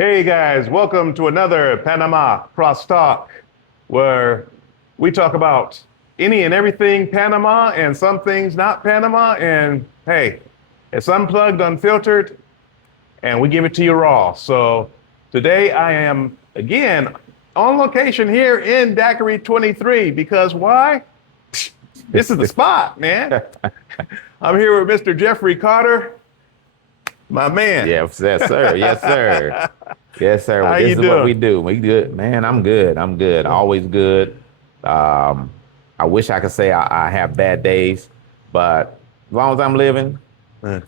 Hey guys, welcome to another Panama Cross Talk, where we talk about any and everything Panama and some things not Panama. And hey, it's unplugged, unfiltered, and we give it to you raw. So today I am again on location here in Daiquiri 23 because why? This is the spot, man. I'm here with Mr. Jeffrey Carter, my man. Yes, yes, sir. Yes, sir. Yes, sir. Well, How this you is doing? what we do. We good, man. I'm good. I'm good. Always good. I wish I could say I have bad days, but as long as I'm living,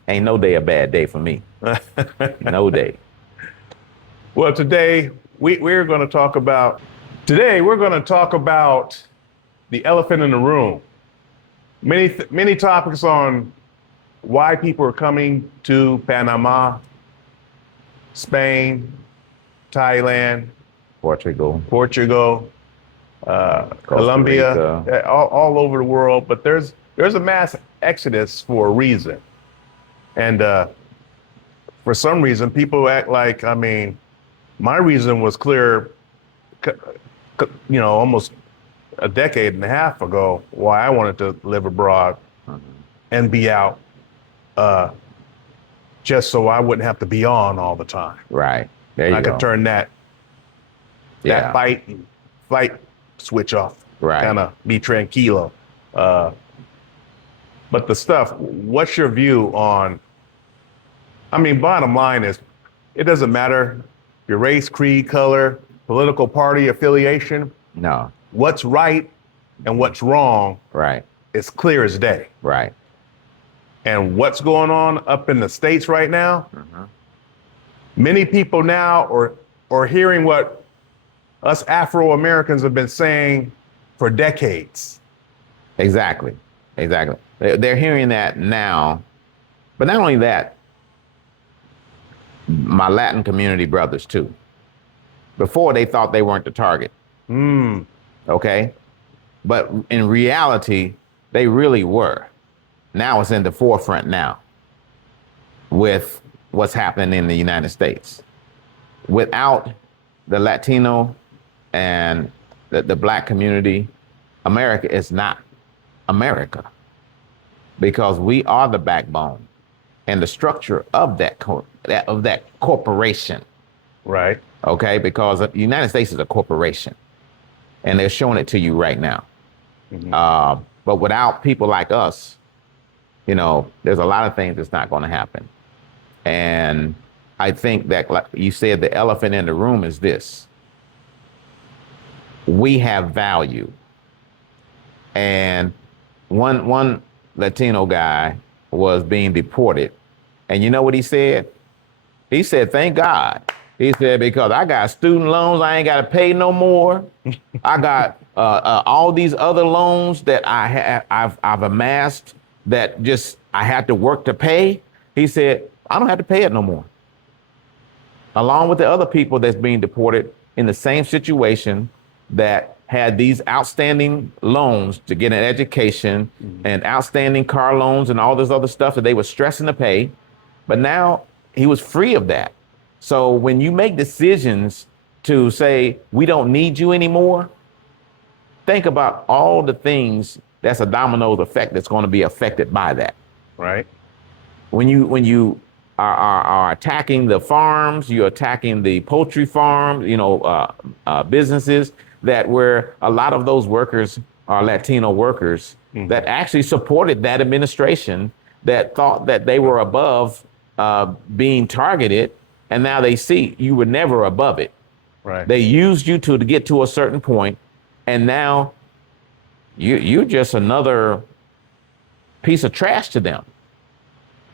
ain't no day a bad day for me. No day. Well, we're going to talk about the elephant in the room. Many topics on why people are coming to Panama, Spain, Thailand, Portugal, Colombia, Rica. all over the world. But there's a mass exodus for a reason, and for some reason, people act like, I mean, my reason was clear, almost a decade and a half ago, why I wanted to live abroad and be out, just so I wouldn't have to be on all the time. Right. There you I go. could turn that Yeah. fight switch off, Right. kind of be tranquilo. But the stuff, what's your view on? I mean, bottom line is, it doesn't matter your race, creed, color, political party affiliation. No. What's right and what's wrong Right. is clear as day. Right. And what's going on up in the States right now, many people now are hearing what us Afro-Americans have been saying for decades. Exactly. Exactly. They're hearing that now, but not only that, my Latin community brothers too. Before they thought they weren't the target. Okay? But in reality, they really were. Now it's in the forefront now with what's happening in the United States. Without the Latino and the Black community, America is not America, because we are the backbone and the structure of that corporation. Right. Okay, because the United States is a corporation, and they're showing it to you right now. But without people like us, there's a lot of things that's not going to happen. And I think that, like you said, the elephant in the room is this: we have value. And one Latino guy was being deported, and you know what he said? He said, "Thank God." He said, "Because I got student loans, I ain't got to pay no more. I got all these other loans that I've amassed that just I had to work to pay." He said, "I don't have to pay it no more." Along with the other people that's being deported in the same situation that had these outstanding loans to get an education and outstanding car loans and all this other stuff that they were stressing to pay. But now he was free of that. So when you make decisions to say, we don't need you anymore, think about all the things that's a domino effect that's going to be affected by that. Right. When you are attacking the farms, you're attacking the poultry farms, businesses that where a lot of those workers are Latino workers that actually supported that administration, that thought that they were above being targeted. And now they see you were never above it. Right. They used you to get to a certain point, and now you're just another piece of trash to them.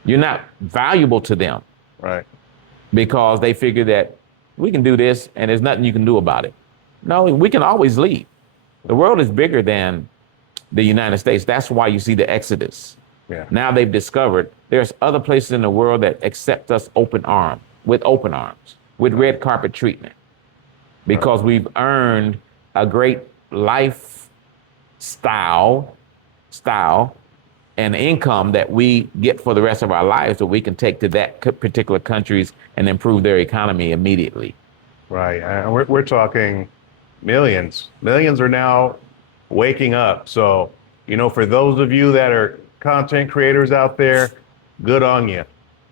You're not valuable to them. Right. Because they figure that we can do this and there's nothing you can do about it. No, we can always leave. The world is bigger than the United States. That's why you see the exodus. Yeah. Now they've discovered there's other places in the world that accept us with open arms, with red carpet treatment, because we've earned a great lifestyle and income that we get for the rest of our lives that we can take to that particular countries and improve their economy immediately. Right. And we're talking millions. Millions are now waking up. So, for those of you that are content creators out there, good on you.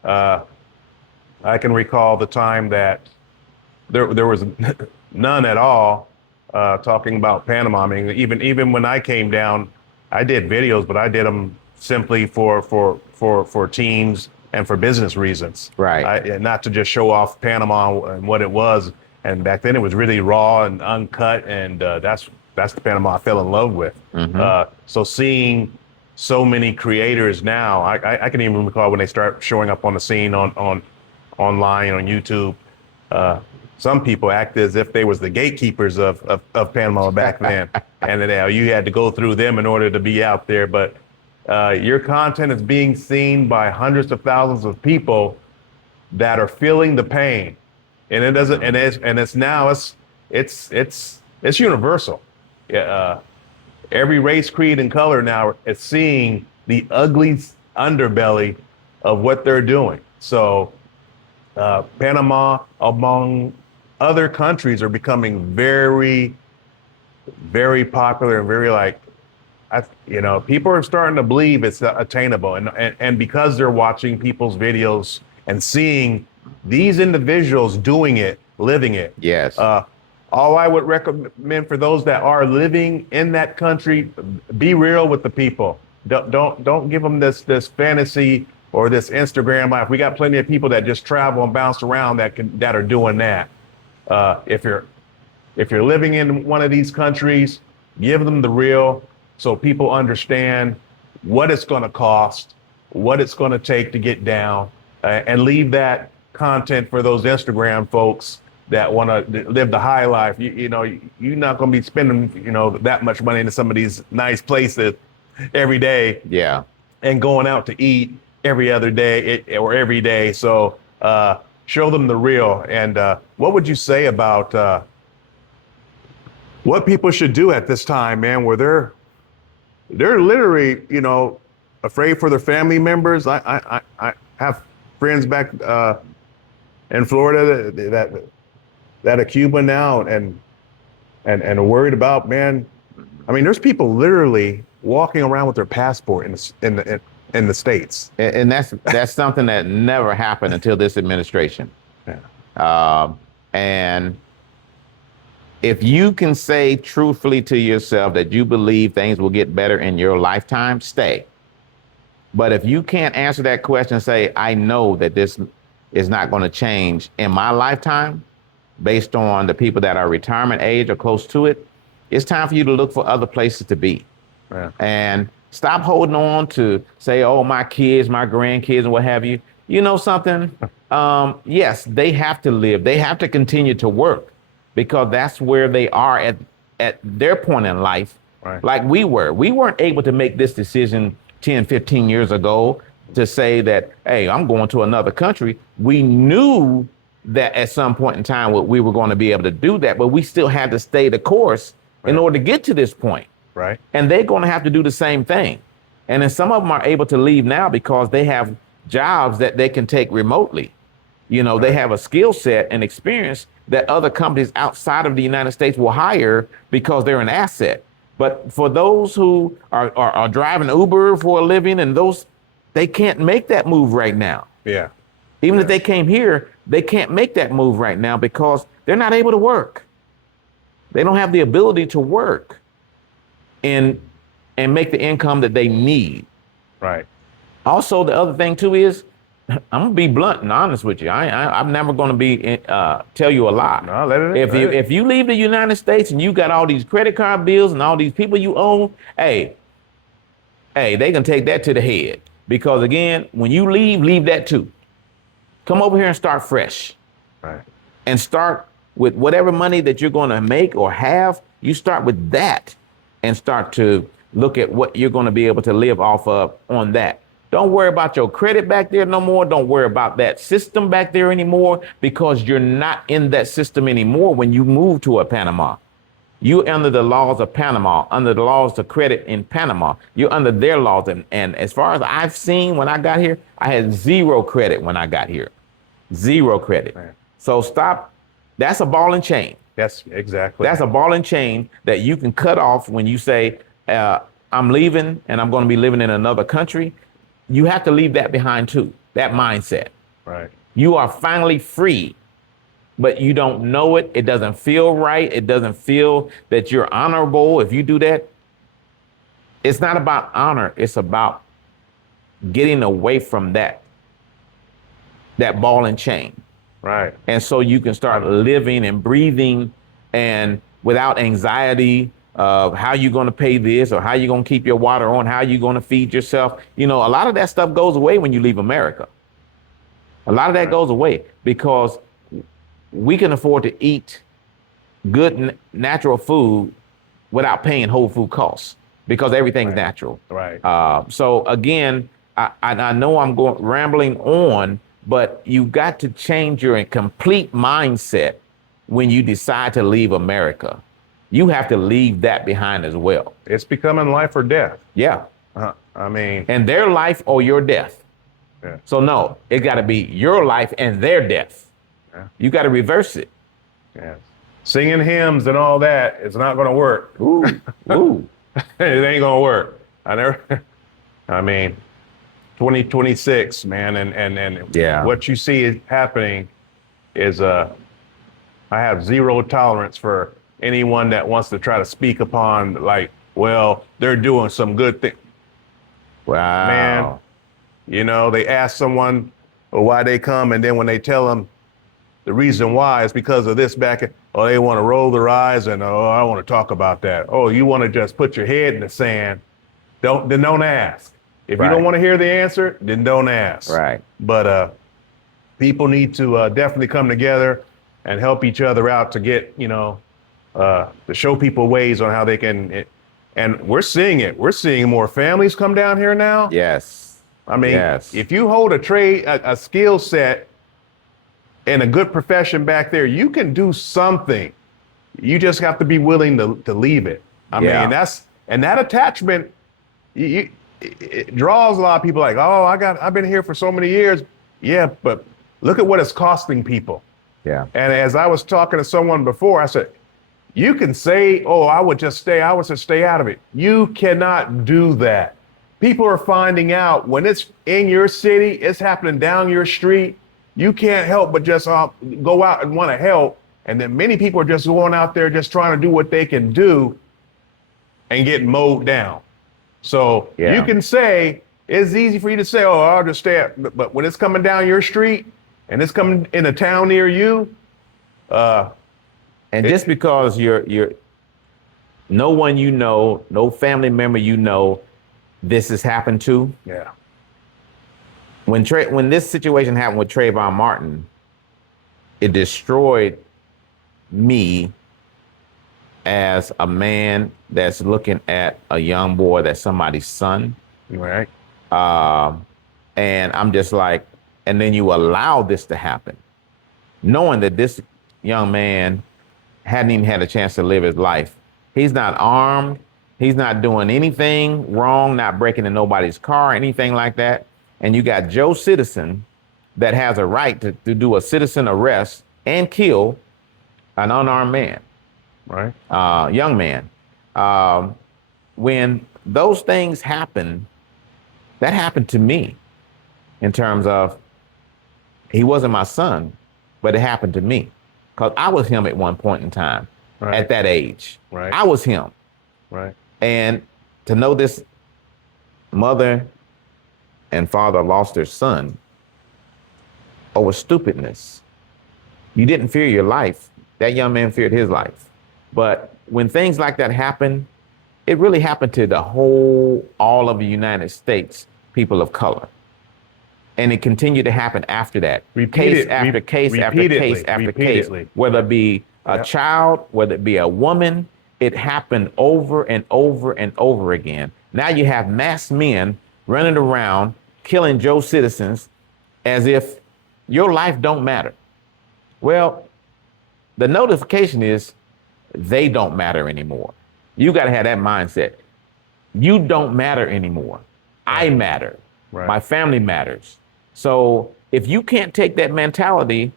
I can recall the time that there was none at all talking about Panama. I mean, even when I came down, I did videos, but I did them simply for teams and for business reasons. Right. Not to just show off Panama and what it was. And back then it was really raw and uncut, and that's the Panama I fell in love with. So seeing so many creators now, I can even recall when they start showing up on the scene online on YouTube. Some people act as if they was the gatekeepers of Panama back then, and then you had to go through them in order to be out there. But your content is being seen by hundreds of thousands of people that are feeling the pain, and it doesn't. And it's universal. Every race, creed, and color now is seeing the ugly underbelly of what they're doing. So Panama, among other countries, are becoming very, very popular and very people are starting to believe it's attainable. And because they're watching people's videos and seeing these individuals doing it, living it. Yes. All I would recommend for those that are living in that country, be real with the people. Don't give them this fantasy or this Instagram life. We got plenty of people that just travel and bounce around that are doing that. If you're living in one of these countries, give them the real, so people understand what it's going to cost, what it's going to take to get down, and leave that content for those Instagram folks that want to live the high life. You're not going to be spending that much money into some of these nice places every day. Yeah. And going out to eat every other day or every day. So show them the real. And what would you say about what people should do at this time, man, where they're literally, afraid for their family members? I have friends back in Florida that are Cuban now and are worried about, man. I mean, there's people literally walking around with their passport in the States. And that's something that never happened until this administration. Yeah. And if you can say truthfully to yourself that you believe things will get better in your lifetime, stay. But if you can't answer that question, say, I know that this is not going to change in my lifetime, based on the people that are retirement age or close to it, it's time for you to look for other places to be. Yeah. And stop holding on to say, oh, my kids, my grandkids, and what have you. You know something? Yes, they have to live. They have to continue to work because that's where they are at their point in life. Right. Like we were. We weren't able to make this decision 10, 15 years ago to say that, hey, I'm going to another country. We knew that at some point in time we were going to be able to do that, but we still had to stay the course in order to get to this point. Right. And they're going to have to do the same thing. And then some of them are able to leave now because they have jobs that they can take remotely. They have a skill set and experience that other companies outside of the United States will hire because they're an asset. But for those who are driving Uber for a living and they can't make that move right now. Yeah. Even if they came here, they can't make that move right now because they're not able to work. They don't have the ability to work and make the income that they need. Right. Also, the other thing too is, I'm gonna be blunt and honest with you. I'm never gonna be tell you a lie. No, let it. If you leave the United States and you got all these credit card bills and all these people you owe, hey, they can take that to the head because again, when you leave that too. Come over here and start fresh. Right. And start with whatever money that you're going to make or have. You start with that and start to look at what you're going to be able to live off of on that. Don't worry about your credit back there no more. Don't worry about that system back there anymore because you're not in that system anymore when you move to a Panama. You under the laws of Panama, under the laws of credit in Panama. You're under their laws. And as far as I've seen when I got here, I had zero credit when I got here. Zero credit. Man. So stop. That's a ball and chain. Yes, exactly. That's a ball and chain that you can cut off when you say, I'm leaving and I'm going to be living in another country. You have to leave that behind too, that mindset. Right. You are finally free, but you don't know it. It doesn't feel right. It doesn't feel that you're honorable if you do that. It's not about honor. It's about getting away from that ball and chain. Right. And so you can start living and breathing and without anxiety of how you're going to pay this or how you're going to keep your water on, how you're going to feed yourself. You know, a lot of that stuff goes away when you leave America. A lot of that goes away because we can afford to eat good natural food without paying whole food costs because everything's natural. Right. So again, I know I'm going rambling on, but you got to change your complete mindset when you decide to leave America. You have to leave that behind as well. It's becoming life or death. Yeah. I mean, And their life or your death. Yeah. So no, it got to be your life and their death. Yeah. You got to reverse it. yes. Singing hymns and all that is not going to work. Ooh, ooh. It ain't going to work. I mean, 2026, man, and Yeah. what you see is happening is I have zero tolerance for anyone that wants to try to speak upon like, well, they're doing some good thing. Wow. Man, you know, they ask someone why they come, and then when they tell them the reason why is because of this they want to roll their eyes and I don't want to talk about that. Oh, you want to just put your head in the sand? Then don't ask. If you don't want to hear the answer, then don't ask. Right. But people need to definitely come together and help each other out to get, to show people ways on how they can. And we're seeing it. We're seeing more families come down here now. Yes. I mean, Yes. if you hold a trade, a skill set and a good profession back there, you can do something. You just have to be willing to leave it. I mean, that attachment, it draws a lot of people like, oh, I've been here for so many years. Yeah, but look at what it's costing people. Yeah. And as I was talking to someone before, I said, you can say, oh, I would just stay out of it. You cannot do that. People are finding out when it's in your city, it's happening down your street. You can't help but just go out and want to help. And then many people are just going out there just trying to do what they can do and get mowed down. So you can say, it's easy for you to say, oh, I'll just stay. But when it's coming down your street and it's coming in a town near you. And just because you're no one you know, no family member you know, this has happened to. Yeah. When this situation happened with Trayvon Martin, it destroyed me as a man that's looking at a young boy that's somebody's son. Right. And I'm just like, and then you allow this to happen, knowing that this young man hadn't even had a chance to live his life. He's not armed. He's not doing anything wrong, not breaking in nobody's car, anything like that. And you got Joe Citizen that has a right to do a citizen arrest and kill an unarmed man. Right. Young man. When those things happen, that happened to me in terms of he wasn't my son, but it happened to me because I was him at one point in time at that age. Right. I was him. Right. And to know this mother and father lost their son over stupidness. You didn't fear your life. That young man feared his life. But when things like that happen, it really happened to all of the United States, people of color. And it continued to happen after that. Case after case after case after case. Whether it be a child, whether it be a woman, it happened over and over and over again. Now you have masked men running around killing Joe citizens as if your life don't matter. Well, the notification is they don't matter anymore. You got to have that mindset. You don't matter anymore. I matter. Right. My family matters. So if you can't take that mentality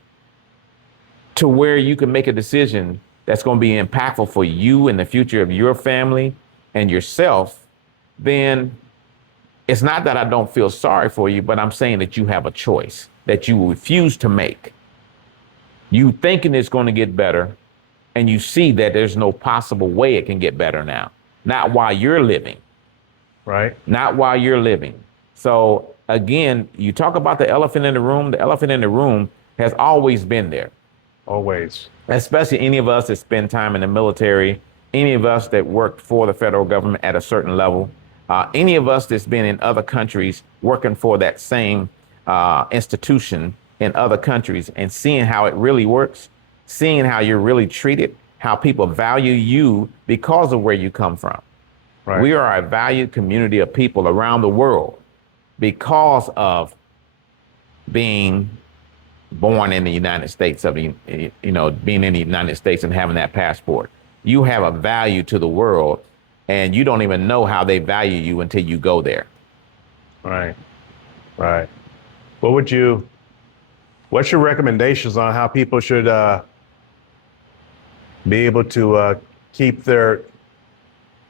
to where you can make a decision that's going to be impactful for you and the future of your family and yourself, then it's not that I don't feel sorry for you, but I'm saying that you have a choice that you refuse to make. You thinking it's going to get better, and you see that there's no possible way it can get better now. Not while you're living. Right. Not while you're living. So again, you talk about the elephant in the room. The elephant in the room has always been there. Always. Especially any of us that spend time in the military, any of us that worked for the federal government at a certain level, any of us that's been in other countries working for that same institution in other countries and seeing how it really works, seeing how you're really treated, how people value you because of where you come from. Right. We are a valued community of people around the world because of being born in the United States, being in the United States and having that passport. You have a value to the world, and you don't even know how they value you until you go there. Right. Right. What's your recommendations on how people should be able to keep their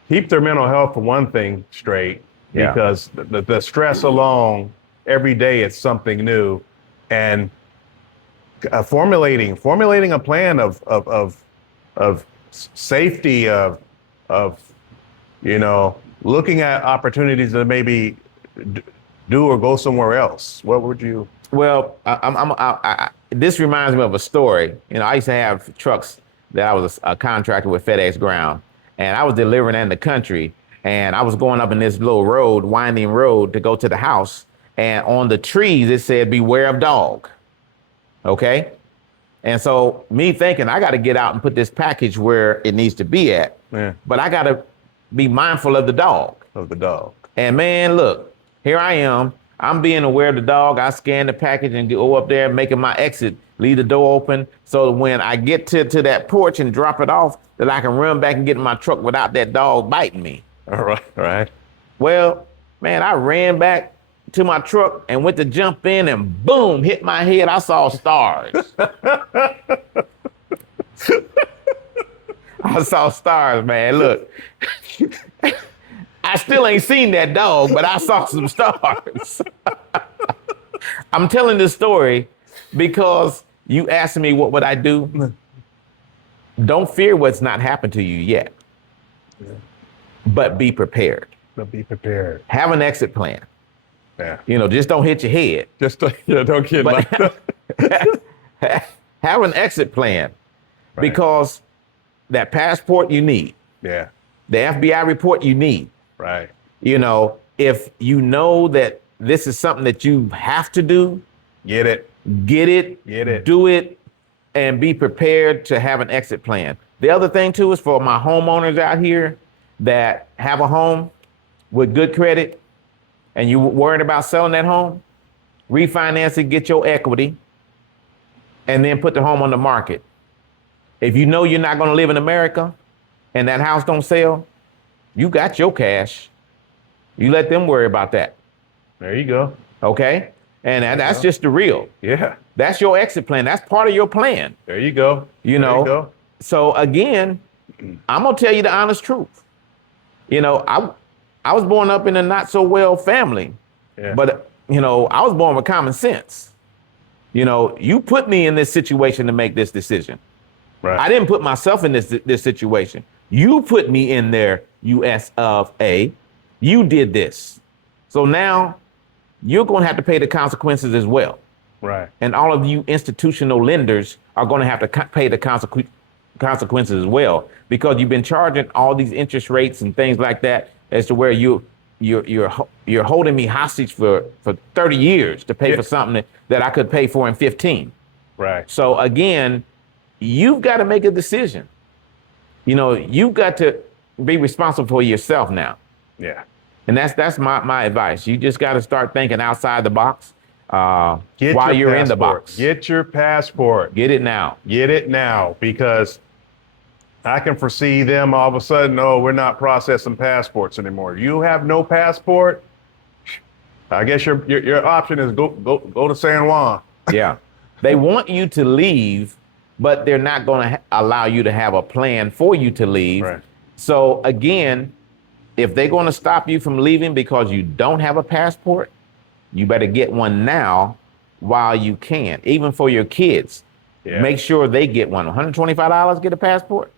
mental health, for one thing, straight? Yeah. Because the stress alone, every day it's something new, and formulating a plan of safety, of looking at opportunities to maybe do or go somewhere else. What would you? Well, this reminds me of a story. I used to have trucks that I was a contractor with FedEx Ground, and I was delivering in the country, and I was going up in this little road, winding road, to go to the house, and on the trees it said, "Beware of dog." Okay? And so me thinking I got to get out and put this package where it needs to be at, but I got to be mindful of the dog. And man, look, here I am. I'm being aware of the dog. I scan the package and go up there, making my exit, leave the door open, so that when I get to that porch and drop it off, that I can run back and get in my truck without that dog biting me. All right. Well, man, I ran back to my truck and went to jump in, and boom, hit my head. I saw stars. I saw stars, man. Look, I still ain't seen that dog, but I saw some stars. I'm telling this story because you asked me what would I do. Don't fear what's not happened to you yet, but be prepared. Have an exit plan. Yeah. Just don't hit your head. Don't get like that. Have an exit plan, because that passport you need. Yeah. The FBI report you need. Right. If you know that this is something that you have to do, get it, do it, and be prepared to have an exit plan. The other thing too is for my homeowners out here that have a home with good credit, and you worried about selling that home, refinance it, get your equity, and then put the home on the market. If you know you're not going to live in America and that house don't sell, you got your cash. You let them worry about that. There you go. Okay? And that's just the real. Yeah. That's your exit plan. That's part of your plan. There you go. There you go. So again, I'm going to tell you the honest truth. I was born up in a not so well family, but I was born with common sense. You put me in this situation to make this decision. Right. I didn't put myself in this situation. You put me in there, US of A. You did this. So now you're going to have to pay the consequences as well. Right. And all of you institutional lenders are going to have to pay the consequences as well, because you've been charging all these interest rates and things like that, as to where you're holding me hostage for 30 years to pay for something that I could pay for in 15. Right. So again, you've got to make a decision. You've got to be responsible for yourself now. Yeah. And that's my advice. You just got to start thinking outside the box while you're in the box. Get your passport. Get it now. Get it now, because I can foresee them all of a sudden, oh, we're not processing passports anymore. You have no passport. I guess your option is go to San Juan. Yeah. They want you to leave, but they're not going to allow you to have a plan for you to leave. Right. So again, if they're going to stop you from leaving because you don't have a passport, you better get one now while you can, even for your kids. Yeah. Make sure they get one. $125 get a passport?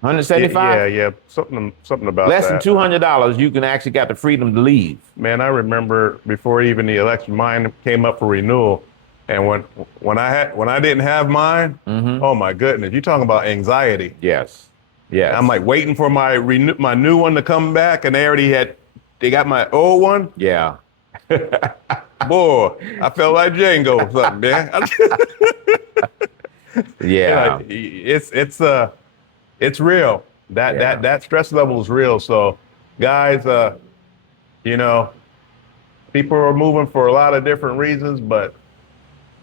175? Yeah. Something about Less that. than $200, you can actually got the freedom to leave. Man, I remember before even the election, mine came up for renewal, and when I didn't have mine, oh my goodness, you talking about anxiety? Yes. Yes. I'm like waiting for my new one to come back, and they got my old one. Yeah. Boy, I felt like Django or something, man. Yeah. It's real. That stress level is real. So, guys, people are moving for a lot of different reasons, but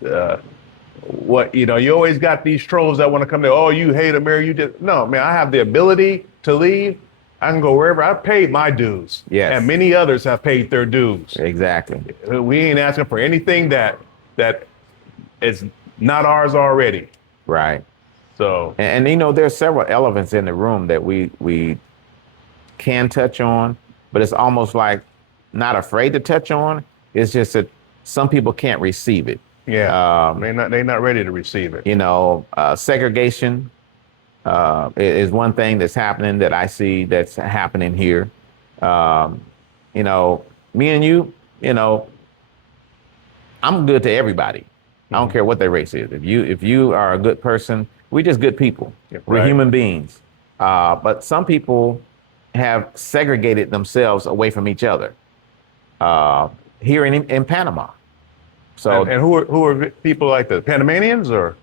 you always got these trolls that want to come there. Oh, you hate America. No, man. I have the ability to leave. I can go wherever. I paid my dues. Yes. And many others have paid their dues. Exactly. We ain't asking for anything that is not ours already. Right. So and there's several elements in the room that we can touch on, but it's almost like not afraid to touch on. It's just that some people can't receive it. yeah, they're not ready to receive it. Segregation is one thing that's happening that I see that's happening here. Me and you, I'm good to everybody. I don't care what their race is. If you are a good person, we're just good people. We're Right. human beings. But some people have segregated themselves away from each other here in Panama. So And who are people like the Panamanians or?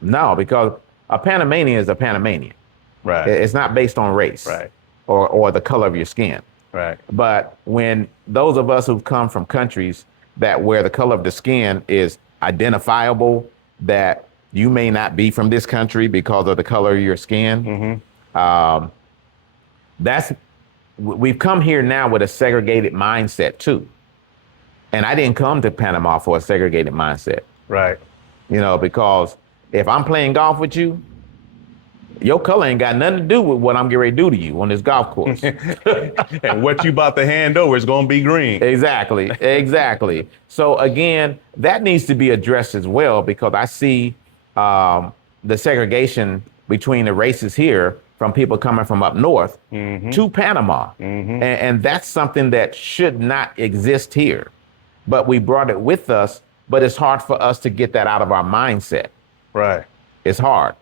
no, because a Panamanian is a Panamanian. Right. It's not based on race Right. or the color of your skin. Right. But when those of us who've come from countries that where the color of the skin is identifiable, that you may not be from this country because of the color of your skin, we've come here now with a segregated mindset too. And I didn't come to Panama for a segregated mindset, Right. because if I'm playing golf with you, your color ain't got nothing to do with what I'm getting ready to do to you on this golf course. And what you about to hand over is going to be green. Exactly. So again, that needs to be addressed as well, because I see the segregation between the races here from people coming from up north to Panama. And that's something that should not exist here. But we brought it with us, but it's hard for us to get that out of our mindset. Right. It's hard.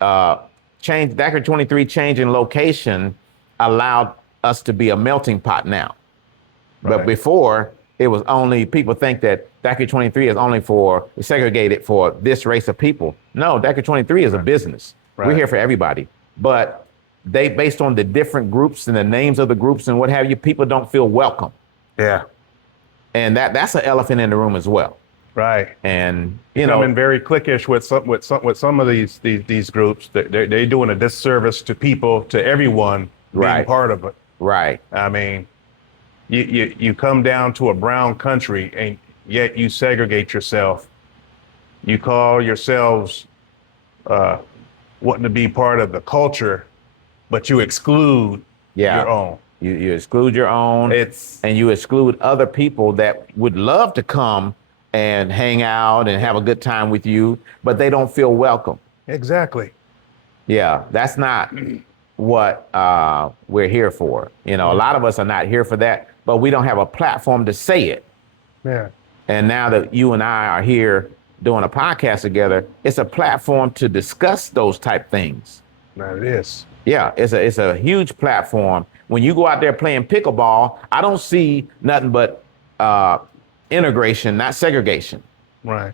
Daiquiri 23 change in location allowed us to be a melting pot now. But Right. before, it was only, people think that Daiquiri 23 is only segregated for this race of people. No, Daiquiri 23 is a business. We're Right. here for everybody. But based on the different groups and the names of the groups and what have you, people don't feel welcome. Yeah. And that's an elephant in the room as well. Right. And Becoming very cliquish with some of these groups. They're doing a disservice to people, to everyone being Right. part of it. right. I mean, you come down to a brown country and yet you segregate yourself. You call yourselves wanting to be part of the culture, but you exclude your own. You exclude your own, and you exclude other people that would love to come and hang out and have a good time with you, but they don't feel welcome. Exactly. Yeah, that's not what we're here for. A lot of us are not here for that, but we don't have a platform to say it. Yeah. And now that you and I are here doing a podcast together, it's a platform to discuss those type things. That it is. Yeah, it's a huge platform. When you go out there playing pickleball, I don't see nothing but integration, not segregation. Right.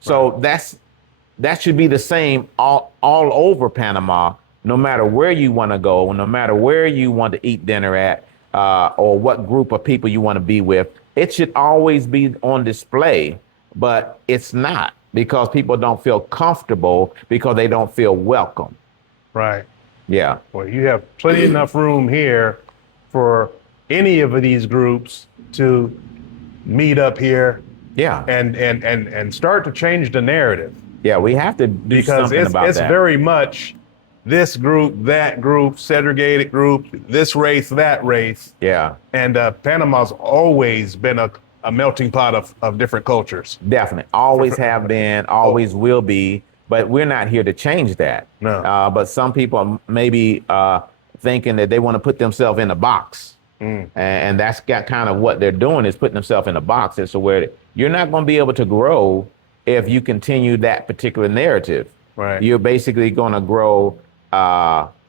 So that should be the same all over Panama, no matter where you want to go, no matter where you want to eat dinner at, or what group of people you want to be with. It should always be on display, but it's not, because people don't feel comfortable because they don't feel welcome. Right. Yeah. Well, you have plenty enough room here for any of these groups to meet up here Yeah. and start to change the narrative, Yeah. We have to do because something about it's that. very much this group, that group, segregated group, this race, that race. Yeah. And Panama's always been a melting pot of different cultures. Definitely. Always have been, always will be, but we're not here to change that. No. But some people are maybe thinking that they want to put themselves in a box. And that's got kind of what they're doing, is putting themselves in a box. And so where you're not going to be able to grow if you continue that particular narrative. Right. You're basically going to grow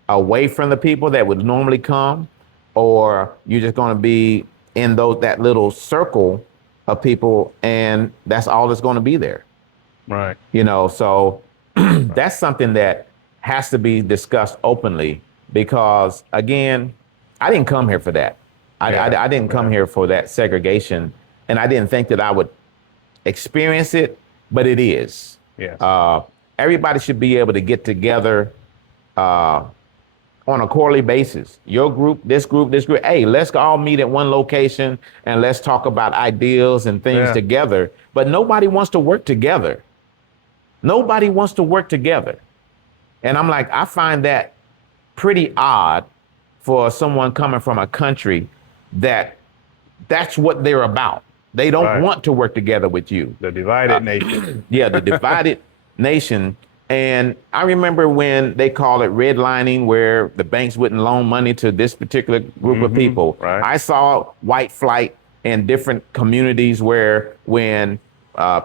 away from the people that would normally come, or you're just going to be in that little circle of people, and that's all that's going to be there. Right. You know, so that's something that has to be discussed openly, because again, I didn't come here for that. I didn't come here for that segregation, and I didn't think that I would experience it, but it is. Yes. Everybody should be able to get together on a quarterly basis. Your group, this group, this group. Hey, let's all meet at one location and let's talk about ideals and things together. But nobody wants to work together. Nobody wants to work together. And I'm like, I find that pretty odd for someone coming from a country that's what they're about. They don't want to work together with you. The divided nation. Yeah, the divided nation. And I remember when they call it redlining, where the banks wouldn't loan money to this particular group of people. Right. I saw white flight in different communities where when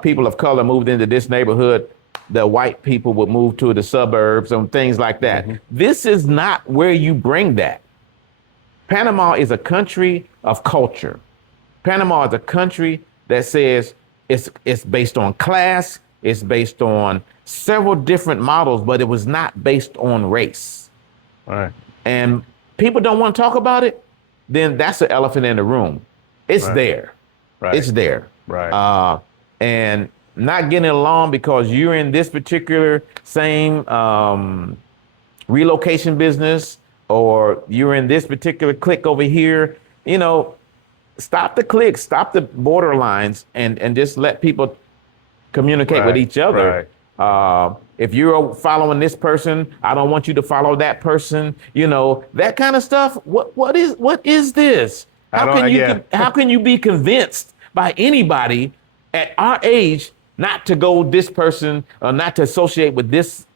people of color moved into this neighborhood, the white people would move to the suburbs and things like that. This is not where you bring that. Panama is a country of culture. Panama is a country that says it's based on class, it's based on several different models, but it was not based on race. Right. And people don't want to talk about it, then that's the elephant in the room. It's there. Right. It's there. Right. And not getting along because you're in this particular same relocation business, or you're in this particular clique over here, you know, stop the cliques, stop the borderlines, and just let people communicate with each other. Right. If you're following this person, I don't want you to follow that person. You know, that kind of stuff. What is this? How can you be convinced by anybody at our age not to go this person, or not to associate with this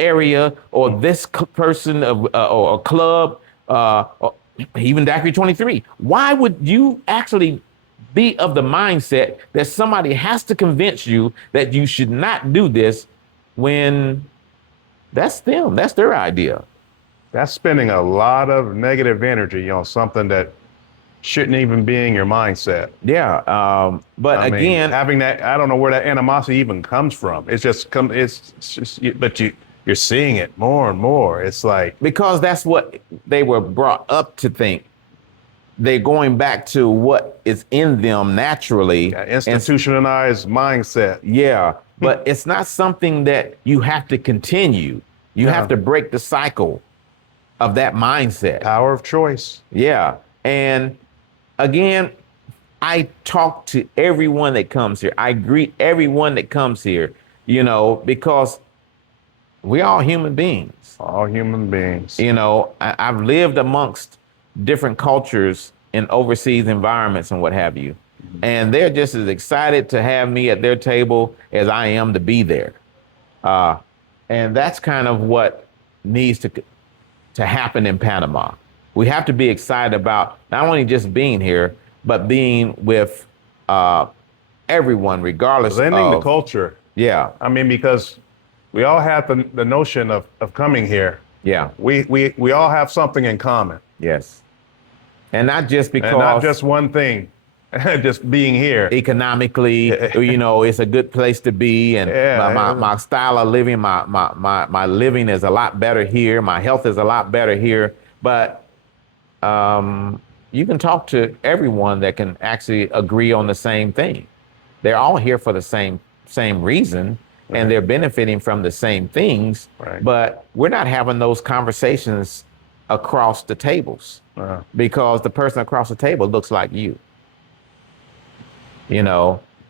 area, or this person or a club, or even Daiquiri 23? Why would you actually be of the mindset that somebody has to convince you that you should not do this, when that's them, that's their idea? That's spending a lot of negative energy on something that shouldn't even be in your mindset. Yeah, but I mean, again, having that, I don't know where that animosity even comes from. But you're seeing it more and more. It's like, because that's what they were brought up to think. They're going back to what is in them naturally. Institutionalized mindset. Yeah, but it's not something that you have to continue. You have to break the cycle of that mindset. Power of choice. Yeah, and again, I talk to everyone that comes here. I greet everyone that comes here, you know, because we're all human beings. All human beings. You know, I've lived amongst different cultures in overseas environments and what have you. And they're just as excited to have me at their table as I am to be there. And that's kind of what needs to happen in Panama. We have to be excited about not only just being here, but being with everyone, regardless Blending the of culture. Yeah. I mean, because we all have the notion of coming here. Yeah. We all have something in common. Yes. And not just because. And not just one thing, just being here. Economically, you know, it's a good place to be. And Yeah. my style of living, my living is a lot better here. My health is a lot better here. But you can talk to everyone that can actually agree on the same thing. They're all here for the same reason. and they're benefiting from the same things, but we're not having those conversations across the tables because the person across the table looks like you,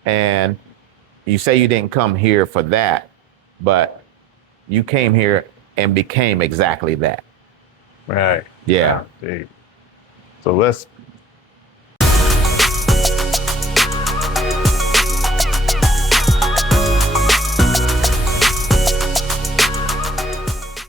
and you say you didn't come here for that, but you came here and became exactly that. Right. Yeah. So let's